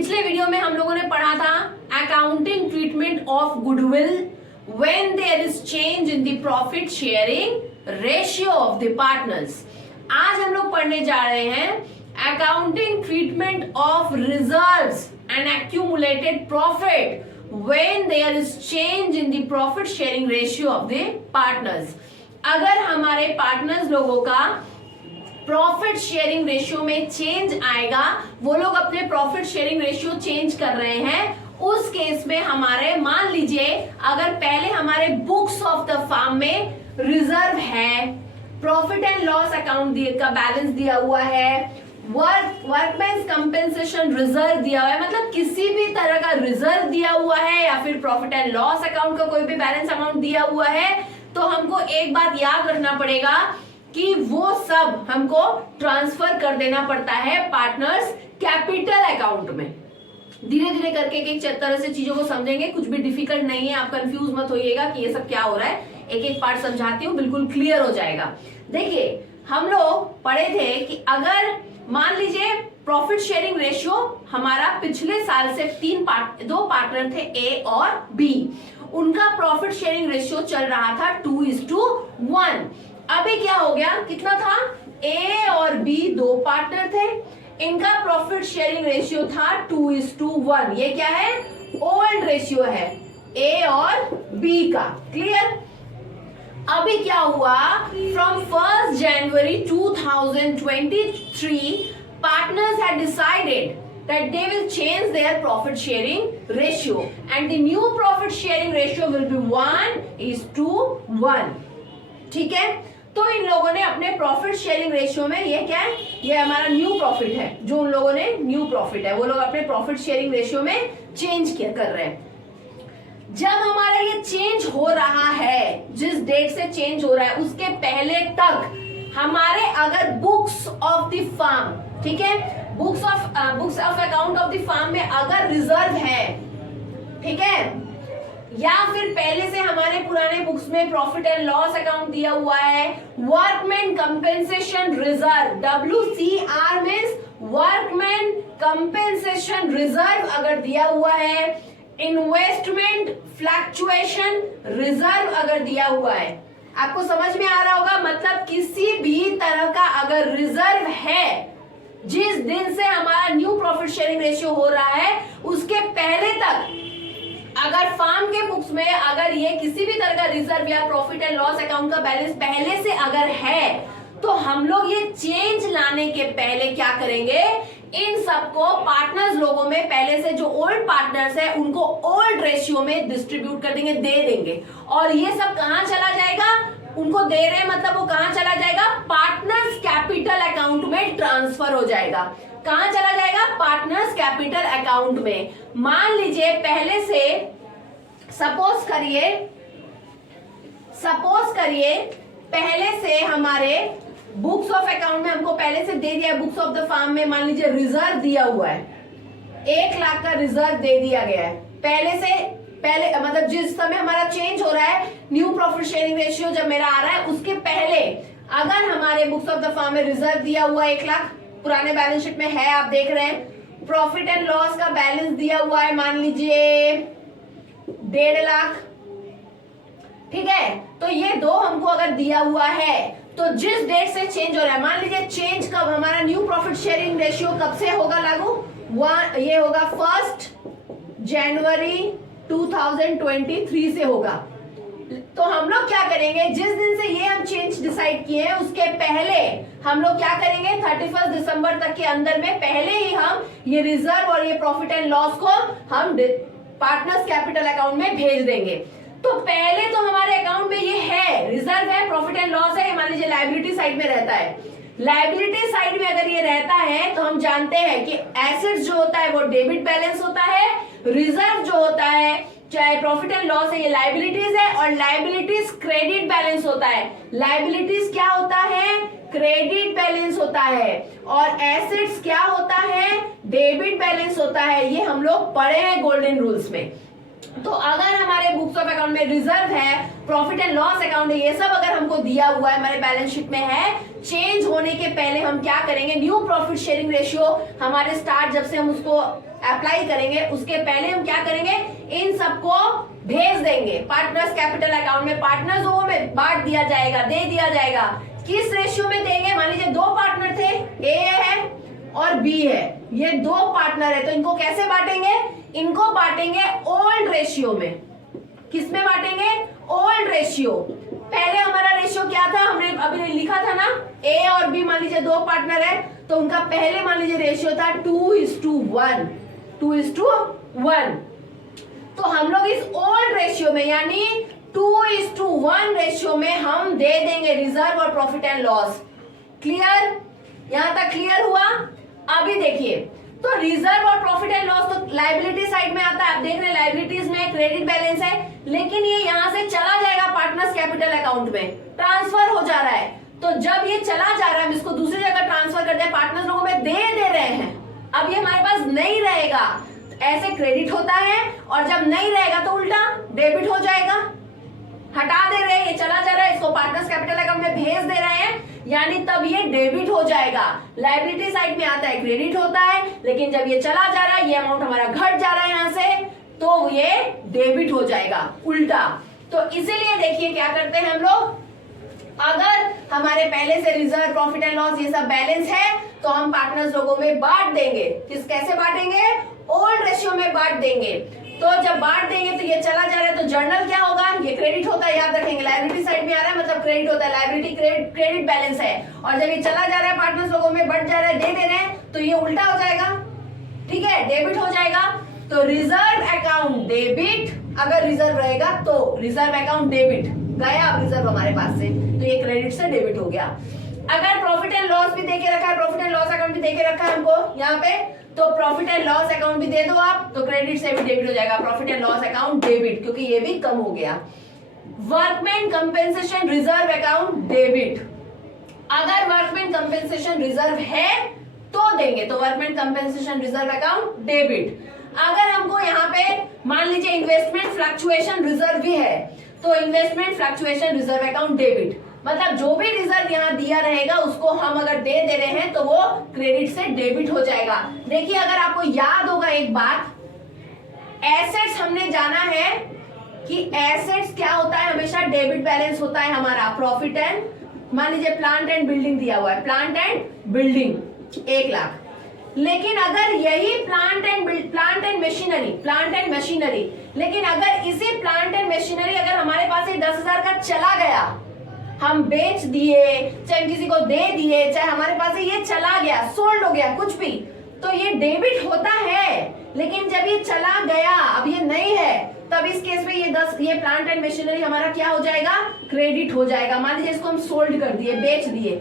पिछले वीडियो में हम लोगों ने पढ़ा था accounting treatment of goodwill when there is change in the profit sharing ratio of the partners. आज हम लोग पढ़ने जा रहे हैं accounting treatment of reserves and accumulated profit when there is change in the profit sharing ratio of the partners. अगर हमारे partners लोगों का प्रॉफिट शेयरिंग रेशियो में चेंज आएगा, वो लोग अपने प्रॉफिट शेयरिंग रेशियो चेंज कर रहे हैं, उस केस में हमारे मान लीजिए अगर पहले हमारे बुक्स ऑफ द फार्म में रिजर्व है, प्रॉफिट एंड लॉस अकाउंट का बैलेंस दिया हुआ है, वर्कमैन्स कंपेंसेशन रिजर्व दिया हुआ है, मतलब किसी भी तरह का रिजर्व दिया हुआ है या फिर प्रॉफिट एंड लॉस अकाउंट का कोई भी बैलेंस अमाउंट दिया हुआ है, तो हमको एक बात याद रखना पड़ेगा कि वो सब हमको ट्रांसफर कर देना पड़ता है पार्टनर्स कैपिटल अकाउंट में। धीरे धीरे करके एक तरह से चीजों को समझेंगे, कुछ भी डिफिकल्ट नहीं है, आप कंफ्यूज मत होइएगा कि ये सब क्या हो रहा है। एक एक पार्ट समझाती हूँ, बिल्कुल क्लियर हो जाएगा। देखिए हम लोग पढ़े थे कि अगर मान लीजिए प्रॉफिट शेयरिंग रेशियो हमारा पिछले साल से दो पार्टनर थे ए और बी, उनका प्रॉफिट शेयरिंग रेशियो चल रहा था 2:1। अभी क्या हो गया, कितना था, ए और बी दो पार्टनर थे, इनका प्रॉफिट शेयरिंग रेशियो था 2:1। ये क्या है, ओल्ड रेशियो है ए और बी का। क्लियर। अभी क्या हुआ, from 1 January 2023 partners had decided that they will change their profit sharing ratio and the new profit sharing ratio will be 1:1। ठीक है, तो इन लोगों ने अपने प्रॉफिट शेयरिंग रेशियो में, ये क्या है, ये हमारा न्यू प्रॉफिट है, जो उन लोगों ने न्यू प्रॉफिट है वो लोग अपने प्रॉफिट शेयरिंग रेशियो में चेंज कर रहे हैं। जब हमारा ये चेंज हो रहा है, जिस डेट से चेंज हो रहा है उसके पहले तक हमारे अगर बुक्स ऑफ द फार्म, ठीक है, books of account of the firm में अगर रिजर्व है, ठीक है, या फिर पहले से हमारे पुराने बुक्स में प्रॉफिट एंड लॉस अकाउंट दिया हुआ है, workman compensation reserve, WCR means workman compensation reserve अगर दिया हुआ है, इन्वेस्टमेंट फ्लक्चुएशन रिजर्व अगर दिया हुआ है, आपको समझ में आ रहा होगा, मतलब किसी भी तरह का अगर रिजर्व है, जिस दिन से हमारा न्यू प्रॉफिट शेयरिंग रेशियो हो रहा है उसके पहले तक अगर फार्म के बुक्स में अगर ये किसी भी तरह का रिजर्व या प्रॉफिट एंड लॉस अकाउंट का बैलेंस पहले से अगर है, तो हम लोग ये चेंज लाने के पहले क्या करेंगे, इन सबको पार्टनर्स लोगों में पहले से जो ओल्ड पार्टनर्स है उनको ओल्ड रेशियो में डिस्ट्रीब्यूट कर देंगे, दे देंगे, और ये सब कहां चला जाएगा, उनको दे रहे हैं मतलब वो कहां चला जाएगा, पार्टनर्स कैपिटल अकाउंट में ट्रांसफर हो जाएगा। कहां चला जाएगा, पार्टनर्स कैपिटल अकाउंट में। मान लीजिए पहले से सपोज करिए पहले से हमारे बुक्स ऑफ अकाउंट में हमको पहले से दे दिया, बुक्स ऑफ द फार्म में मान लीजिए रिजर्व दिया हुआ है, 1 लाख का रिजर्व दे दिया गया है पहले मतलब जिस समय हमारा चेंज हो रहा है, न्यू प्रॉफिट शेयरिंग रेशियो जब मेरा आ रहा है उसके पहले अगर हमारे बुक्स ऑफ द फार्म में रिजर्व दिया हुआ 1 लाख, पुराने बैलेंस शीट में है, आप देख रहे हैं, प्रॉफिट एंड लॉस का बैलेंस दिया हुआ है मान लीजिए 1.5 लाख, ठीक है, तो ये दो हमको अगर दिया हुआ है, तो जिस डेट से चेंज हो रहा है, मान लीजिए चेंज कब, हमारा न्यू प्रॉफिट शेयरिंग रेशियो कब से होगा लागू, ये होगा 1 जनवरी 2023 से होगा। तो हम लोग क्या करेंगे, जिस दिन से ये हम चेंज डिसाइड किए हैं उसके पहले हम लोग क्या करेंगे, 31 दिसंबर तक के अंदर में पहले ही हम ये रिजर्व और ये प्रॉफिट एंड लॉस को हम पार्टनर्स कैपिटल अकाउंट में भेज देंगे। तो पहले तो हमारे अकाउंट में ये है, रिजर्व है, प्रॉफिट एंड लॉस है, मान लीजिए लायबिलिटी साइड में रहता है, लायबिलिटी साइड में अगर ये रहता है तो हम जानते हैं कि एसेट्स जो होता है वो डेबिट बैलेंस होता है, रिजर्व जो होता है चाहे प्रॉफिट एंड लॉस है ये लायबिलिटीज है, और लायबिलिटीज क्रेडिट बैलेंस होता है। लायबिलिटीज क्या होता है, क्रेडिट बैलेंस होता है, और एसेट्स क्या होता है, डेबिट बैलेंस होता है। ये हम लोग पढ़े हैं गोल्डन रूल्स में। तो अगर हमारे बुक्स ऑफ अकाउंट में रिजर्व है, प्रॉफिट एंड लॉस अकाउंट है, ये सब अगर हमको दिया हुआ है, हमारे बैलेंस शीट में है, चेंज होने के पहले हम क्या करेंगे, न्यू प्रॉफिट शेयरिंग रेशियो हमारे स्टार्ट जब से हम उसको अप्लाई करेंगे उसके पहले हम क्या करेंगे, इन सबको भेज देंगे पार्टनर्स कैपिटल अकाउंट में, पार्टनर्स लोगों में बांट दिया जाएगा, दे दिया जाएगा। किस रेशियो में देंगे, मान लीजिए दो पार्टनर थे, ए है और बी है, ये दो पार्टनर है, तो इनको कैसे बांटेंगे, इनको बांटेंगे ओल्ड रेशियो में। किस में बांटेंगे, ओल्ड रेशियो। पहले हमारा रेशियो क्या था, हमने अभी लिखा था ना, ए और बी मान लीजिए दो पार्टनर है, तो उनका पहले मान लीजिए रेशियो था 2:1, 2:1। तो हम लोग इस ओल्ड रेशियो में यानी 2:1 रेशियो में हम दे देंगे रिजर्व और प्रॉफिट एंड लॉस। क्लियर, यहां तक क्लियर हुआ। अभी देखिए, तो रिजर्व और प्रॉफिट एंड लॉस तो लायबिलिटी साइड में आता है, आप देख रहे हैं लायबिलिटीज में क्रेडिट बैलेंस है, लेकिन ये यहां से चला जाएगा पार्टनर्स कैपिटल अकाउंट में, ट्रांसफर हो जा रहा है। तो जब ये चला जा रहा है, हम इसको दूसरी जगह ट्रांसफर कर दे, पार्टनर्स लोगों में दे रहे हैं, अब ये हमारे पास नहीं रहेगा, ऐसे क्रेडिट होता है, और जब नहीं रहेगा तो उल्टा डेबिट हो जाएगा। हटा दे रहे हैं, ये चला जा रहा है, इसको पार्टनर्स कैपिटल अकाउंट में भेज दे रहे हैं, यानी तब ये डेबिट हो जाएगा। लायबिलिटी साइड में आता है क्रेडिट होता है, लेकिन जब ये चला जा रहा है, ये अमाउंट हमारा घट जा रहा है यहां से, तो ये डेबिट हो जाएगा उल्टा। तो इसीलिए देखिए क्या करते हैं हम लोग, अगर हमारे पहले से रिजर्व प्रॉफिट एंड लॉस ये सब बैलेंस है, तो हम पार्टनर्स लोगों में बांट देंगे। किस कैसे बांटेंगे, ओल्ड रेशियो में बांट देंगे। तो जब बांट देंगे तो ये चला जा रहा है, तो जर्नल क्या होगा, ये क्रेडिट होता है, याद रखेंगे, लायबिलिटी साइड में आ रहा है मतलब क्रेडिट होता है, लायबिलिटी क्रेडिट बैलेंस है, और जब ये चला जा रहा है पार्टनर्स लोगों में बढ़ जा रहा है, दे दे रहे हैं, तो ये उल्टा हो जाएगा, ठीक है, डेबिट हो जाएगा। तो रिजर्व अकाउंट डेबिट, अगर रिजर्व रहेगा तो रिजर्व अकाउंट डेबिट गया, अब रिजर्व हमारे पास से, तो ये क्रेडिट से डेबिट हो गया। अगर प्रॉफिट एंड लॉस भी देके रखा है, प्रॉफिट एंड लॉस अकाउंट भी देके रखा है हमको यहाँ पे, तो प्रॉफिट एंड लॉस अकाउंट भी दे दो आप, तो क्रेडिट से भी डेबिट हो जाएगा, profit and loss account debit, क्योंकि ये भी कम हो गया। Workman compensation reserve account debit, अगर वर्कमैन कंपेंसेशन रिजर्व है तो देंगे, तो workman compensation reserve account debit. अगर हमको यहाँ पे मान लीजिए इन्वेस्टमेंट फ्लक्चुएशन रिजर्व भी है, तो investment fluctuation reserve account debit, मतलब जो भी रिजर्व यहाँ दिया रहेगा उसको हम अगर दे रहे हैं तो वो क्रेडिट से डेबिट हो जाएगा। देखिए, अगर आपको याद होगा एक बात, एसेट्स हमने जाना है कि एसेट्स क्या होता है, हमेशा डेबिट बैलेंस होता है हमारा, प्रॉफिट एंड, मान लीजिए प्लांट एंड बिल्डिंग दिया हुआ है, प्लांट एंड बिल्डिंग 1 लाख, लेकिन अगर यही प्लांट एंड मशीनरी, लेकिन अगर इसी प्लांट एंड मशीनरी अगर हमारे पास 10,000 का चला गया, हम बेच दिए, चाहे किसी को दे दिए, चाहे हमारे पास से ये चला गया, सोल्ड हो गया, कुछ भी, तो ये डेबिट होता है। लेकिन जब ये चला गया, अब ये नहीं है, तब इस केस में ये प्लांट एंड मशीनरी हमारा क्या हो जाएगा, क्रेडिट हो जाएगा। मान लीजिए इसको हम सोल्ड कर दिए, बेच दिए,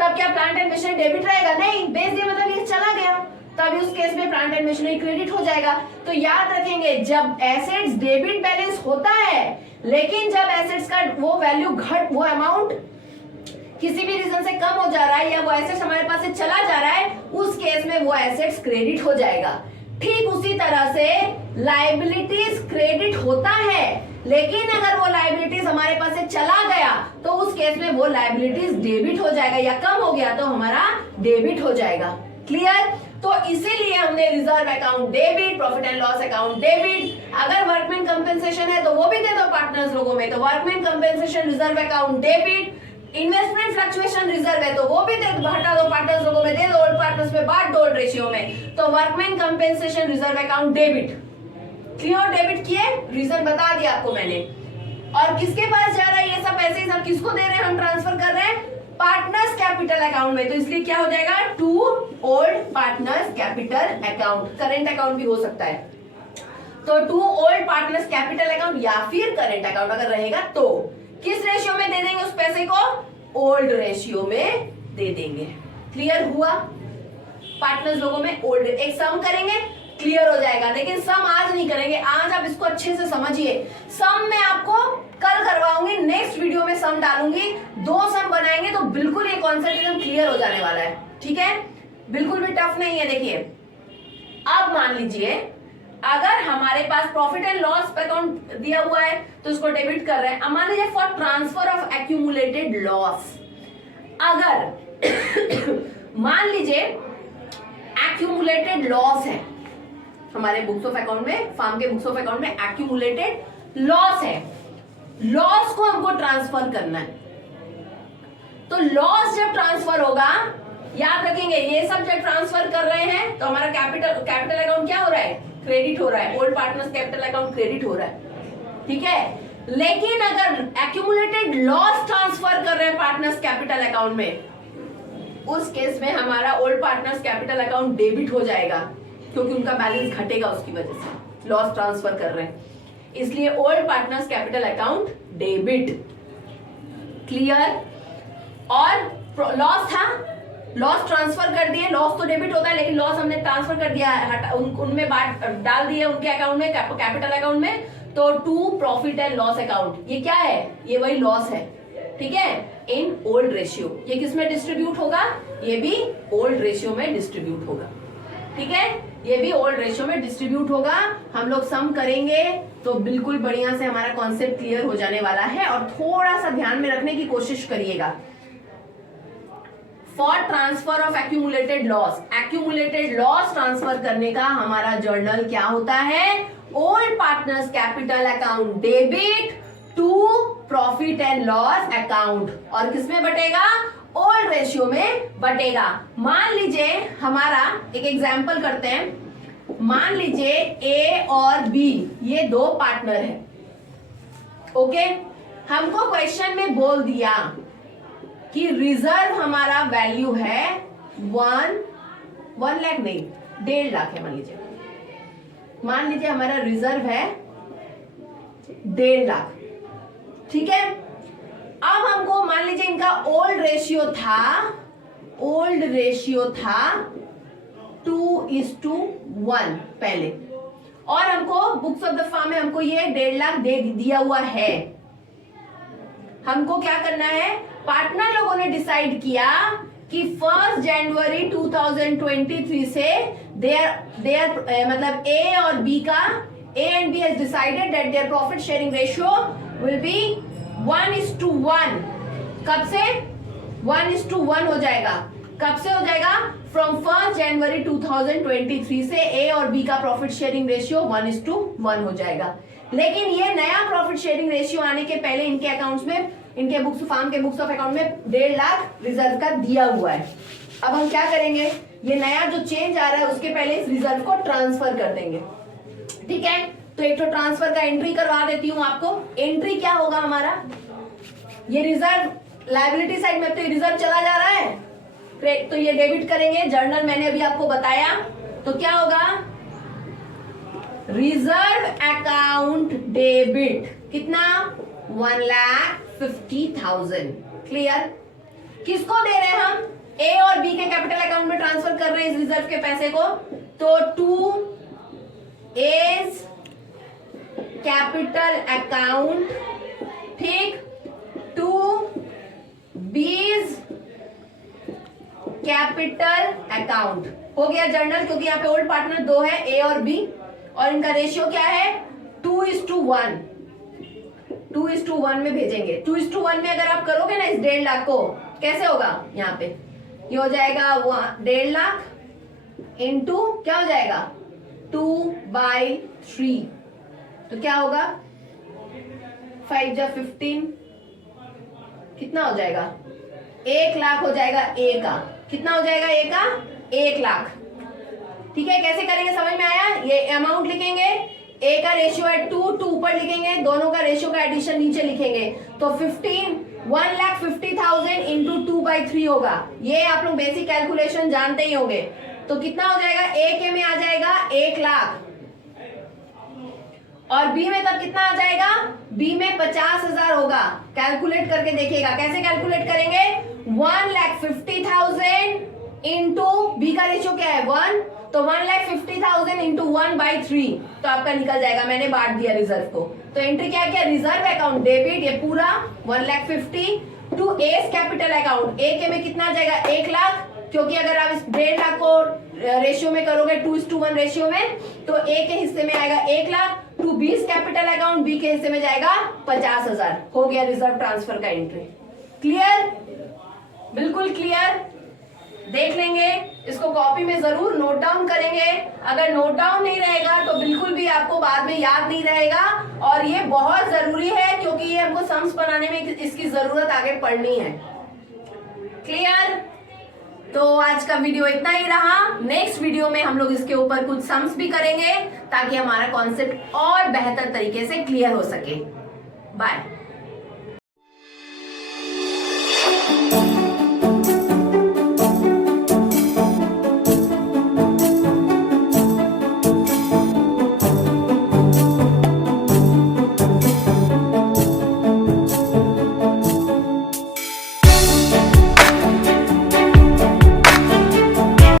तब क्या प्लांट एंड मशीनरी डेबिट रहेगा, नहीं, बेच दिया मतलब ये चला गया, तब उस केस में प्लांट एंड मशीनरी क्रेडिट हो जाएगा। तो याद रखेंगे, जब एसेट्स डेबिट बैलेंस होता है, लेकिन जब एसेट्स का वो वैल्यू वो अमाउंट किसी भी रीजन से कम हो जा रहा है, या वो एसेट्स हमारे पास से चला जा रहा है, उस केस में वो एसेट्स क्रेडिट हो जाएगा। ठीक उसी तरह से लायबिलिटीज क्रेडिट होता है, लेकिन अगर वो लायबिलिटीज हमारे पास से चला गया, तो उस केस में वो लायबिलिटीज डेबिट हो जाएगा, या कम हो गया तो हमारा डेबिट हो जाएगा। क्लियर? तो इसीलिए हमने reserve account debit, profit and loss account debit, अगर वर्कमैन कंपेंसेशन है तो वो भी दे दो पार्टनर्स लोगों में, तो workman compensation reserve account debit, investment fluctuation reserve है तो वो भी दे दो, हटा दो, पार्टनर्स लोगों में दे दो, ओल्ड पार्टनर्स में बांट दो ओल्ड रेशियो में, तो workman compensation reserve account debit. Clear? Debit किए, रीजन बता दिया आपको मैंने। और किसके पास जा रहा है ये सब पैसे, सब किसको दे रहे हैं, हम ट्रांसफर कर रहे हैं पार्टनर्स कैपिटल अकाउंट में, तो इसलिए क्या हो जाएगा, to old partners capital account, current account भी हो सकता है, तो to old partners capital account या फिर करेंट अकाउंट अगर रहेगा तो किस रेशियो में दे देंगे उस पैसे को, ओल्ड रेशियो में दे देंगे। क्लियर हुआ? पार्टनर्स लोगों में ओल्ड, एक सम करेंगे क्लियर हो जाएगा, लेकिन सम आज नहीं करेंगे, आज आप इसको अच्छे से समझिए। सम मैं आपको कल करवाऊंगी, नेक्स्ट वीडियो में सम डालूंगी, 2 सम बनाएंगे तो बिल्कुल ये कॉन्सेप्ट एकदम क्लियर हो जाने वाला है। ठीक है, बिल्कुल भी टफ नहीं है। देखिए, अब मान लीजिए अगर हमारे पास प्रॉफिट एंड लॉस अकाउंट दिया हुआ है तो इसको डेबिट कर रहे हैं। अब मान लीजिए for transfer of accumulated loss, अगर मान लीजिए एक्यूमुलेटेड लॉस है, हमारे बुक्स ऑफ अकाउंट में, फार्म के बुक्स ऑफ अकाउंट में एक्यूमुलेटेड लॉस है। लॉस को हमको ट्रांसफर करना है। तो लॉस जब ट्रांसफर होगा, याद रखेंगे ये सब जब ट्रांसफर कर रहे हैं तो हमारा कैपिटल अकाउंट क्या हो रहा है, क्रेडिट हो रहा है। Old partners capital account credit हो रहा है, ठीक है। लेकिन अगर एक्यूमुलेटेड लॉस ट्रांसफर कर रहे हैं पार्टनर्स कैपिटल अकाउंट में, उस केस में हमारा old partners capital account debit हो जाएगा, क्योंकि उनका बैलेंस घटेगा उसकी वजह से, लॉस ट्रांसफर कर रहे हैं, इसलिए old partners capital account debit. Clear. और लॉस था, लॉस ट्रांसफर कर दिए, लॉस तो डेबिट होता है लेकिन लॉस हमने ट्रांसफर कर दिया, उनमें डाल दिया उनके अकाउंट में, कैपिटल अकाउंट में, तो to profit and loss account. ये क्या है, ये वही लॉस है, ठीक है, इन ओल्ड रेशियो। ये किस में डिस्ट्रीब्यूट होगा, ये भी ओल्ड रेशियो में डिस्ट्रीब्यूट होगा, ठीक है, ये भी ओल्ड रेशियो में डिस्ट्रीब्यूट होगा। हम लोग सम करेंगे तो बिल्कुल बढ़िया से हमारा कॉन्सेप्ट क्लियर हो जाने वाला है। और थोड़ा सा ध्यान में रखने की कोशिश करिएगा, for transfer of accumulated loss, accumulated loss transfer करने का हमारा जर्नल क्या होता है, old partners capital account debit to profit and loss account, और किसमें बटेगा, ओल्ड रेशियो में बटेगा। मान लीजिए हमारा एक एग्जांपल करते हैं, मान लीजिए ए और बी ये दो पार्टनर है, ओके। हमको क्वेश्चन में बोल दिया कि रिजर्व हमारा वैल्यू है 1 लाख नहीं 1.5 लाख है, मान लीजिए हमारा रिजर्व है 1.5 लाख, ठीक है। अब हमको मान लीजिए इनका ओल्ड रेशियो था 2:1 पहले, और हमको बुक्स ऑफ द फार्म में हमको ये 1.5 लाख दे दिया हुआ है। हमको क्या करना है, पार्टनर लोगों ने डिसाइड किया कि 1 जनवरी 2023 से देयर मतलब ए और बी का, A and B has decided that their profit sharing ratio will be 1:1। कब से 1:1 हो जाएगा, कब से हो जाएगा, फ्रॉम 1 जनवरी 2023 से A और B का प्रॉफिट शेयरिंग रेशियो 1:1 हो जाएगा। लेकिन ये नया प्रॉफिट शेयरिंग रेशियो आने के पहले इनके अकाउंट्स में, इनके बुक्स फार्म के बुक्स ऑफ अकाउंट में 1.5 लाख रिजर्व का दिया हुआ है। अब हम क्या करेंगे, ये नया जो चेंज आ रहा है उसके पहले इस रिजर्व को ट्रांसफर कर देंगे, ठीक है। तो एक तो ट्रांसफर का एंट्री करवा देती हूं आपको। एंट्री क्या होगा हमारा, ये रिजर्व लायबिलिटी साइड में, तो ये रिजर्व चला जा रहा है, तो ये डेबिट करेंगे। जर्नल मैंने अभी आपको बताया, तो क्या होगा, रिजर्व अकाउंट डेबिट कितना, 1,50,000। क्लियर। किसको दे रहे हैं हम, ए और बी के कैपिटल अकाउंट में ट्रांसफर कर रहे हैं इस रिजर्व के पैसे को, तो 2 एज कैपिटल अकाउंट, ठीक, 2 बीज कैपिटल अकाउंट हो गया जर्नल, क्योंकि यहाँ पे ओल्ड पार्टनर 2 है, ए और बी, और इनका रेशियो क्या है 2:1, 2:1 में भेजेंगे। 2:1 में अगर आप करोगे ना इस 1.5 लाख को, कैसे होगा, यहाँ पे ये हो जाएगा 1.5 लाख इंटू क्या हो जाएगा 2/3, तो क्या होगा 5 या 15, कितना हो जाएगा 1 लाख हो जाएगा ए का, कितना हो जाएगा ए का 1 लाख, ठीक है। कैसे करेंगे समझ में आया, ये अमाउंट लिखेंगे, ए का रेशियो है 2 ऊपर लिखेंगे, दोनों का रेशियो का एडिशन नीचे लिखेंगे, तो 1,50,000 इंटू 2/3 होगा। ये आप लोग बेसिक कैलकुलेशन जानते ही होंगे। तो कितना हो जाएगा, ए के में आ जाएगा 1 लाख, और बी में तब कितना आ जाएगा, बी में 50,000 होगा। कैलकुलेट करके देखिएगा, कैसे कैलकुलेट करेंगे, 1,50,000 इंटू बी का रेशियो क्या है 1, तो 1,50,000 इंटू 1/3, तो आपका निकल जाएगा। मैंने बांट दिया रिजर्व को, तो एंट्री क्या किया, रिजर्व अकाउंट डेबिट, ये पूरा 1,50,000 टू एस कैपिटल अकाउंट। ए के में कितना आ जाएगा 1 लाख, क्योंकि अगर आप इस 1.5 लाख को रेशियो में करोगे 2:1 रेशियो में, तो ए के हिस्से में आएगा 1 lakh, to B's capital account, B के हिस्से में जाएगा 50,000। हो गया रिजर्व ट्रांसफर का एंट्री। क्लियर, बिल्कुल क्लियर। देख लेंगे, इसको कॉपी में जरूर नोट डाउन करेंगे। अगर नोट डाउन नहीं रहेगा तो बिल्कुल भी आपको बाद में याद नहीं रहेगा, और ये बहुत जरूरी है क्योंकि ये हमको सम्स बनाने में इसकी जरूरत आगे पड़नी है। क्लियर? तो आज का वीडियो इतना ही रहा। नेक्स्ट वीडियो में हम लोग इसके ऊपर कुछ सम्स भी करेंगे ताकि हमारा कॉन्सेप्ट और बेहतर तरीके से क्लियर हो सके। बाय।